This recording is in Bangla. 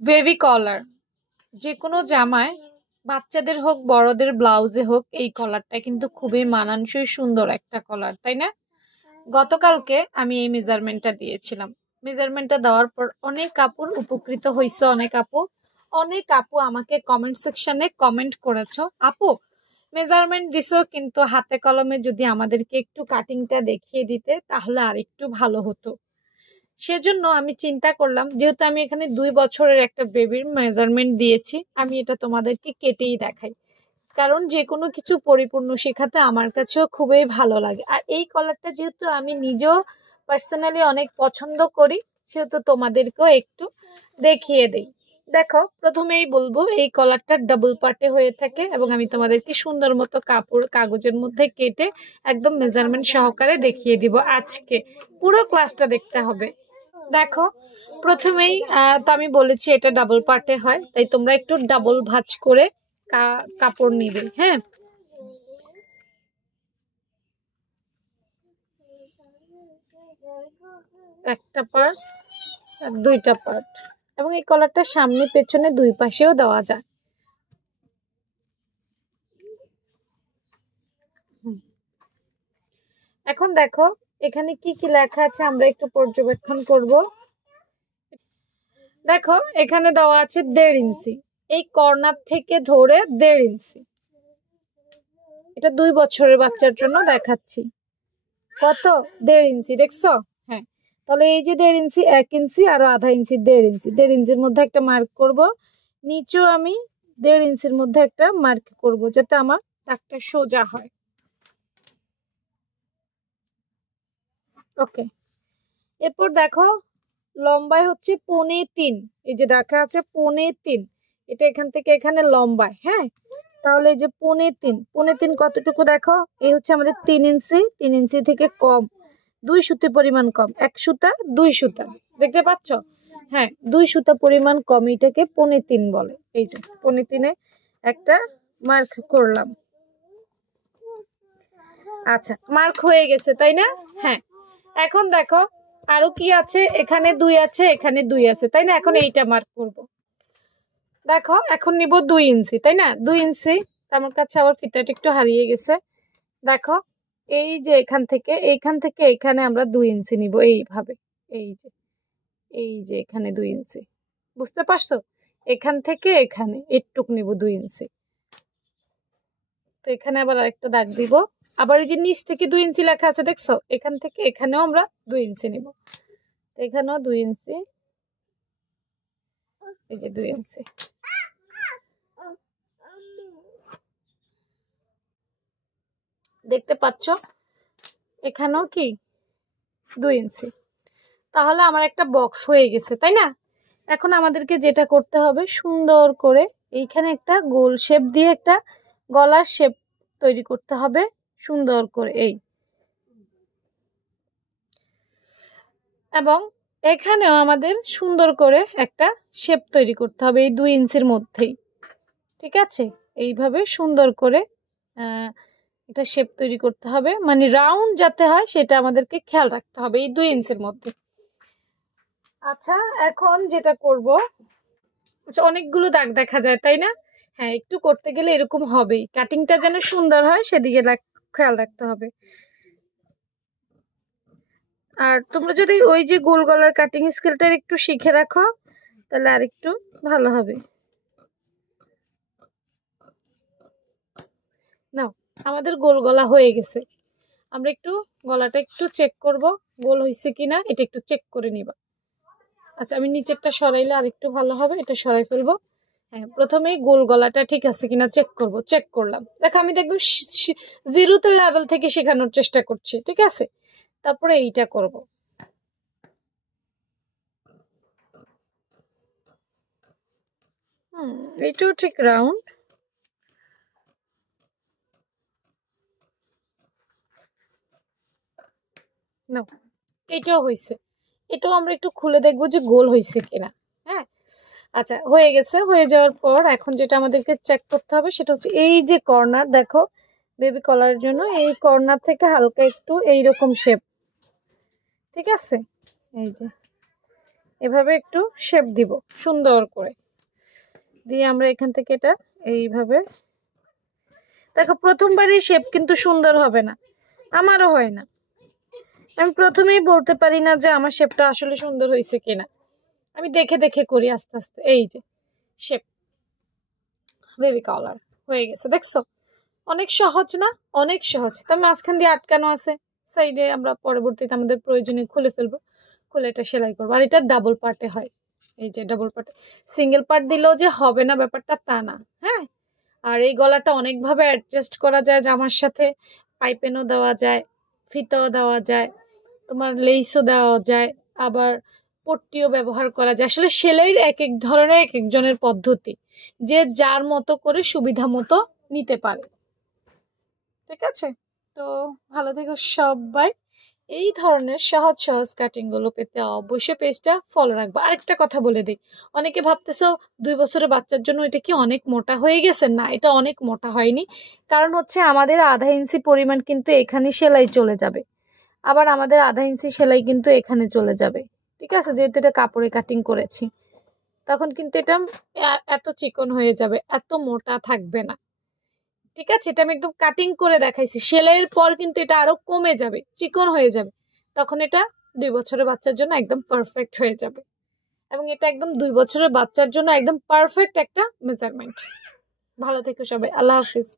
বেবি কলার যে কোনো জামায় বাচ্চাদের হোক বড়দের ব্লাউজে হোক এই কলারটা কিন্তু খুবই মানানসই সুন্দর একটা কলার, তাই না? গতকালকে আমি এই মেজারমেন্টটা দিয়েছিলাম। মেজারমেন্টটা দেওয়ার পর অনেক আপুর উপকৃত হয়েছে। অনেক আপু আমাকে কমেন্ট সেকশনে কমেন্ট করেছো, আপু মেজারমেন্ট দিছো কিন্তু হাতে কলমে যদি আমাদেরকে একটু কাটিংটা দেখিয়ে দিতে তাহলে আর একটু ভালো হতো। সেজন্য আমি চিন্তা করলাম, যেহেতু আমি এখানে 2 বছরের একটা বেবির মেজারমেন্ট দিয়েছি, আমি এটা তোমাদেরকে কেটেই দেখাই। কারণ যে কোনো কিছু পরিপূর্ণ শেখাতে আমার কাছেও খুবই ভালো লাগে। আর এই কলারটা যেহেতু আমি নিজেও পার্সোনালি অনেক পছন্দ করি, সেহেতু তোমাদেরকেও একটু দেখিয়ে দেই। দেখো, প্রথমেই বলবো এই কলারটা ডাবল পার্টে হয়ে থাকে এবং আমি তোমাদেরকে সুন্দর মতো কাগজের মধ্যে কেটে একদম মেজারমেন্ট সহকারে দেখিয়ে দিব। আজকে পুরো ক্লাসটা দেখতে হবে। দেখো, প্রথমেই তো আমি বলেছি এটা ডাবল পার্টে হয়, তাই তোমরা একটু ডাবল ভাঁজ করে কাপড় নিবে। হ্যাঁ, একটা পার্ট আর দুইটা পার্ট, এবং এই কলারটা সামনে পেছনে দুই পাশেও দেওয়া যায়। এখন দেখো এখানে কি কি লেখা আছে আমরা একটু পর্যবেক্ষণ করব। দেখো এখানে দেওয়া আছে 1.5 ইঞ্চি, এই কর্নার থেকে ধরে 1.5 ইঞ্চি। এটা 2 বছরের বাচ্চার জন্য দেখাচ্ছি। কত? 1.5 ইঞ্চি, দেখছো? হ্যাঁ, তাহলে এই যে 1.5 ইঞ্চি, 1 ইঞ্চি আর আধা ইঞ্চি, 1.5 ইঞ্চি, 1.5 ইঞ্চির মধ্যে একটা মার্ক করব। নিচেও আমি 1.5 ইঞ্চির মধ্যে একটা মার্ক করব, যাতে আমার দাগটা সোজা হয়। ওকে, এরপর দেখো লম্বায় হচ্ছে 3.25, এই যে দেখা আছে 3.25, এটা এখান থেকে এখানে লম্বায়। হ্যাঁ, তাহলে এই যে 3.25, 3.25 কতটুকু দেখো, এই হচ্ছে আমাদের 3 ইঞ্চি, 3 ইঞ্চি থেকে কম, 2 সুতি পরিমাণ কম, 1 সুতা 2 সুতা, দেখতে পাচ্ছ? হ্যাঁ, 2 সুতা পরিমাণ কম, এটাকে 3.25 বলে। এই যে 3.25 একটা মার্ক করলাম। আচ্ছা, মার্ক হয়ে গেছে, তাই না? হ্যাঁ, এখন দেখো আরো কি আছে, এখানে 2 আছে, এখানে 2 আছে, তাই না? এখন এইটা মার্ক করব। দেখো এখন নিব 2 ইঞ্চি, তাই না? 2 ইঞ্চি, আমার কাছে আবার ফিতাটা একটু হারিয়ে গেছে। দেখো এই যে এইখান থেকে এখানে আমরা 2 ইঞ্চি নিব এইভাবে। এই যে এখানে 2 ইঞ্চি, বুঝতে পারছো? এখান থেকে এখানে একটুক নিব 2 ইঞ্চি। তো এখানে আবার আরেকটা দাগ দিব। আবার এই যে নিচ থেকে 2 ইঞ্চি লেখা আছে, দেখছো? এখান থেকে এখানেও আমরা 2 ইঞ্চি নিব। এখানেও 2 ইঞ্চি, এই যে 2 ইঞ্চি। দেখতে পাচ্ছ? এখানেও কি 2 ইঞ্চি। তাহলে আমার একটা বক্স হয়ে গেছে, তাই না? এখন আমাদেরকে যেটা করতে হবে, সুন্দর করে এইখানে একটা গোল শেপ দিয়ে একটা গলার শেপ তৈরি করতে হবে সুন্দর করে, এবং এখানেও আমাদের সুন্দর করে একটা শেপ তৈরি করতে হবে এই 2 ইঞ্চির মধ্যেই। ঠিক আছে, এইভাবে সুন্দর করে একটা শেপ তৈরি করতে হবে, মানে রাউন্ড যাতে হয় সেটা আমাদেরকে খেয়াল রাখতে হবে এই 2 ইঞ্চির মধ্যে। আচ্ছা, এখন যেটা করব, আচ্ছা অনেকগুলো দাগ দেখা যায়, তাই না? হ্যাঁ, একটু করতে গেলে এরকম হবেই, কাটিংটা যেন সুন্দর হয় সেদিকে খেয়াল রাখতে হবে। আর তোমরা যদি ওই যে গোল গলার কাটিং স্কেলটা একটু শিখে রাখো তাহলে আরেকটু ভালো হবে। নাও, আমাদের গোল গলা হয়ে গেছে। আমরা একটু গলাটা একটু চেক করব, গোল হয়েছে কিনা এটা একটু চেক করে নিবা। আচ্ছা, আমি নিচেরটা সরাইলে আরেকটু ভালো হবে, এটা সরাই ফেলবো। হ্যাঁ, প্রথমেই গোল গলাটা ঠিক আছে কিনা চেক করব। চেক করলাম, দেখো আমি তো একদম জিরোতে লেভেল থেকে শেখানোর চেষ্টা করছি, ঠিক আছে? তারপরে এইটা করব। এইটাও ঠিক রাউন্ড। না, এটাও হয়েছে। এটাও আমরা একটু খুলে দেখবো যে গোল হয়েছে কিনা। হ্যাঁ, আচ্ছা হয়ে গেছে। হয়ে যাওয়ার পর এখন যেটা আমাদেরকে চেক করতে হবে সেটা হচ্ছে এই যে কর্নার, দেখো বেবি কলারের জন্য এই কর্নার থেকে হালকা একটু এইরকম শেপ, ঠিক আছে? এই যে এভাবে একটু শেপ দিব সুন্দর করে, দিয়ে আমরা এখান থেকে এটা এইভাবে, দেখো প্রথমবারই শেপ কিন্তু সুন্দর হবে না, আমারও হয় না, আমি প্রথমেই বলতে পারি না যে আমার শেপটা আসলে সুন্দর হয়েছে কিনা, আমি দেখে দেখে করি আস্তে আস্তে। এই যে শেপ বেবি কলার হয়ে গেছে, দেখছো অনেক সহজ না? অনেক সহজ। তার মাঝখান দিয়ে আটকানো আছে, সাইডে আমরা পরবর্তীতে আমাদের প্রয়োজনে খুলে ফেলবো, খুলে এটা সেলাই করবো। আর এটা ডাবল পার্টে হয়, এই যে ডাবল পার্টে, সিঙ্গেল পার্ট দিলেও যে হবে না ব্যাপারটা তা না। হ্যাঁ, আর এই গলাটা অনেকভাবে অ্যাডজাস্ট করা যায়, জামার সাথে পাইপেনও দেওয়া যায়, ফিতাও দেওয়া যায়, তোমার লেইসও দেওয়া যায়, আবার পট্টিও ব্যবহার করা যায়। আসলে সেলাইয়ের এক এক ধরনের এক একজনের পদ্ধতি, যে যার মতো করে সুবিধা মতো নিতে পারে। ঠিক আছে, তো ভালো থেকো সবাই। এই ধরনের সহজ সহজ কাটিং গুলো পেতে অবশ্যই পেজটা ফলো রাখবো। আরেকটা কথা বলে দিই, অনেকে ভাবতেছো 2 বছরের বাচ্চার জন্য এটা কি অনেক মোটা হয়ে গেছে? না, এটা অনেক মোটা হয়নি। কারণ হচ্ছে আমাদের আধা ইঞ্চি পরিমাণ কিন্তু এখানে সেলাই চলে যাবে, আবার আমাদের আধা ইঞ্চি সেলাই কিন্তু এখানে চলে যাবে। ঠিক আছে, যেহেতু এটা কাপড়ে কাটিং করেছি, তখন কিন্তু এটা এত চিকন হয়ে যাবে, এত মোটা থাকবে না। ঠিক আছে, এটা আমি একদম কাটিং করে দেখাইছি, সেলাইয়ের পর কিন্তু এটা আরো কমে যাবে, চিকন হয়ে যাবে, তখন এটা 2 বছরের বাচ্চার জন্য একদম পারফেক্ট হয়ে যাবে। এবং এটা একদম 2 বছরের বাচ্চার জন্য একদম পারফেক্ট একটা মেজারমেন্ট। ভালো থেকো সবাই, আল্লাহ হাফিজ।